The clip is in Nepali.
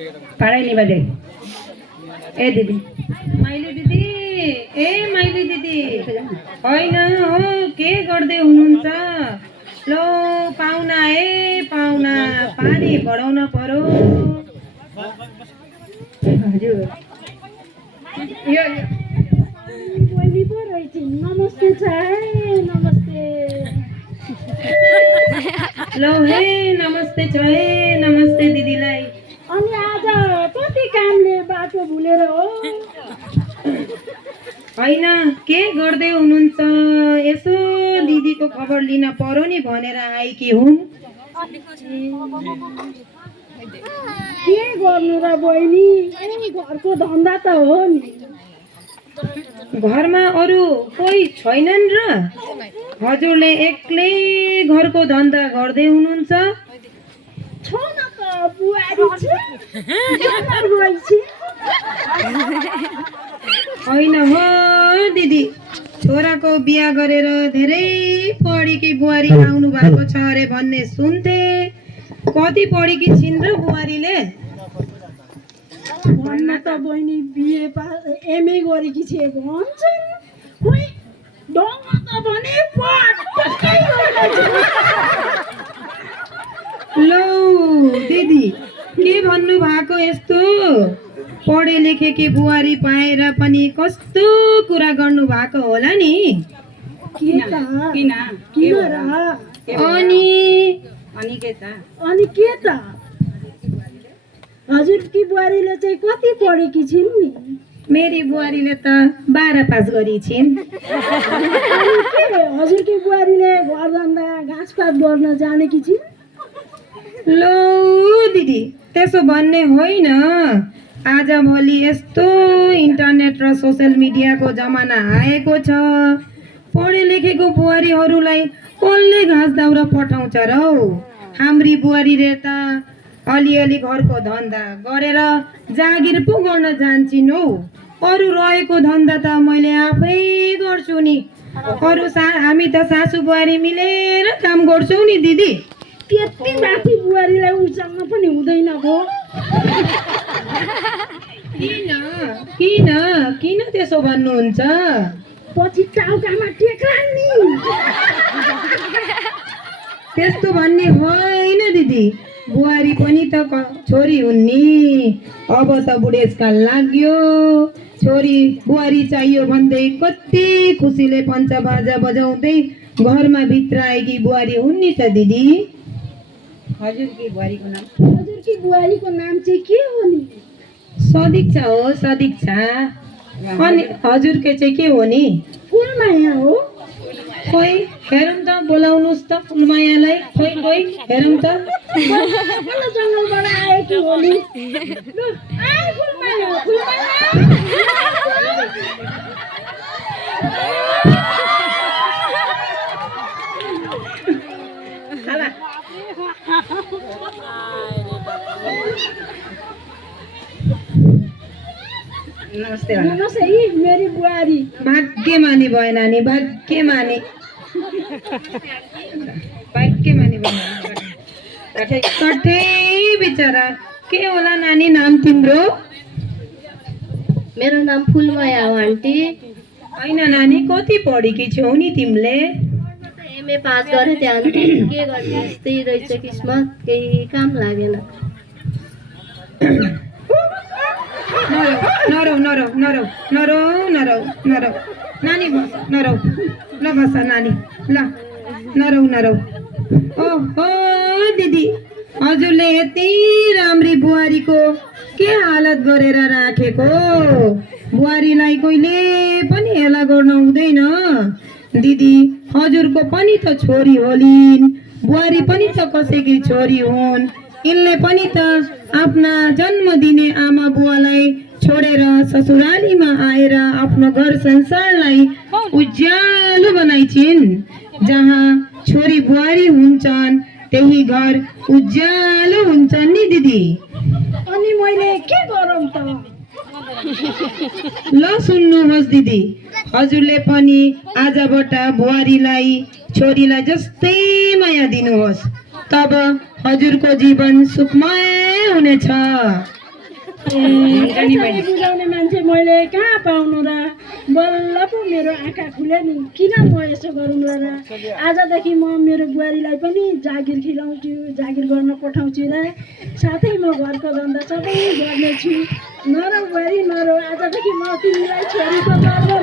पढाइ नि बजे ए दिदी माइली दिदी माइली दिदी होइन हो के गर्दै हुनुहुन्छ लो पाहुना पाहुना पानी बढाउन पर्यो हजुर यो बहिनी पो रहेछ नमस्ते नमस्ते लो हे नमस्ते नमस्ते दिदीलाई अनि आज कति कामले बाटो भुलेर हो होइन के गर्दै हुनुहुन्छ यसो दिदीको खबर लिन पर्यो नि भनेर आएकी हुँ के गर्नु र बहिनी घरको धन्दा त हो नि घरमा अरू कोही छैनन् र हजुरले एक्लै घरको धन्दा गर्दै हुनुहुन्छ छ न त बुहारी छ होइन हो दिदी छोराको बिहा गरेर धेरै पढेकी बुहारी आउनु भएको छ अरे भन्ने सुन्थे कति पढेकी छिन् र बुहारीले भन्न त बहिनी बिए पास एमए गरेकी छे भन्छन् खोइ डङ्ग त भने पटक्कै लौ दिदी के भन्नु भएको यस्तो पढे लेखेकी बुहारी पाएर पनि कस्तो कुरा गर्नु भएको होला नि अनि के त हजुरकी बुहारीले चाहिँ कति पढेकी छिन् नि मेरी बुहारीले त 12 पास गरी छिन् हजुरकी बुहारीले घर धन्दा घाँसपात गर्न जानेकी छिन् लो दिदी त्यसो भन्ने होइन आजभोलि यस्तो इन्टरनेट र सोसियल मिडियाको जमाना आएको छ पढे लेखेको बुहारीहरूलाई कसले घाँस दाउरा पठाउँछ र हाम्री बुहारीले त अलिअलि घरको धन्दा गरेर जागिर पो गर्न जान्छन् हौ अरू रहेको धन्दा त मैले आफै गर्छु नि हामी त सासु बुहारी मिलेर काम गर्छौँ नि दिदी त्यति माथि बुहारीलाई उचाल्न पनि हुँदैन भो किन त्यसो भन्नुहुन्छ पछि टाउकामा टेक्रान् नि त्यस्तो भन्ने होइन दिदी बुहारी पनि त छोरी हुन् नि अब त बुढेसकाल लाग्यो छोरी बुहारी चाहियो भन्दै कति खुसीले पञ्चबाजा बजाउँदै घरमा भित्र आएकी बुहारी हुन् नि त दिदी हजुरकी बुहारीको नाम चाहिँ के हो नि सदिक्षा हो सदिक्षा अनि हजुरको चाहिँ के हो नि फुलमाया हो खोइ हेरौँ त बोलाउनुहोस् त फुलमायालाई खोइ हेरौँ त जङ्गलबाट आएकी हो नि नमस्ते नमस्ते मेरी बुहारी भाग्यमानी भयो नानी भाग्यमानी भयो कठै बिचरा के होला नानी नाम तिम्रो मेरो नाम फुलमाया हो आन्टी होइन नानी कति पढेकी छौ नि तिमीले एमए पास गरे थिएँ आन्टी के गर्ने यस्तै रहेछ किस्मत केही काम लागेन नरौ नानी बस नरौ ल बस नानी ल नरौ ओहो दिदी हजुरले यति राम्री बुहारीको के हालत गरेर राखेको बुहारीलाई कहिले पनि हेला गर्न हुँदैन दिदी हजुरको पनि त छोरी होलिन् बुहारी पनि त कसैकी छोरी हुन् यिनले पनि त आफ्ना जन्म दिने आमा बुवालाई छोडेर ससुरालीमा आएर आफ्नो घर संसारलाई उज्यालो बनाइछिन् जहाँ छोरी बुहारी हुन्छन् त्यही घर उज्यालो हुन्छ नि दिदी अनि मैले के गरौँ त ल सुन्नुहोस् दिदी हजुरले पनि आजबाट बुहारीलाई छोरीलाई जस्तै माया दिनुहोस् तब हजुरको जीवन सुखमय हुनेछ यसरी बुझाउने मान्छे मैले कहाँ पाउनु र बल्ल पो मेरो आँखा खुल्यो नि किन म यसो गरौँ र आजदेखि म मेरो बुहारीलाई पनि जागिर खिलाउँछु जागिर गर्न पठाउँछु र साथै म घरको धन्दा सबै गर्नेछु नरौ बुहारी नरौ आजदेखि म तिमीलाई छोरीको घरमा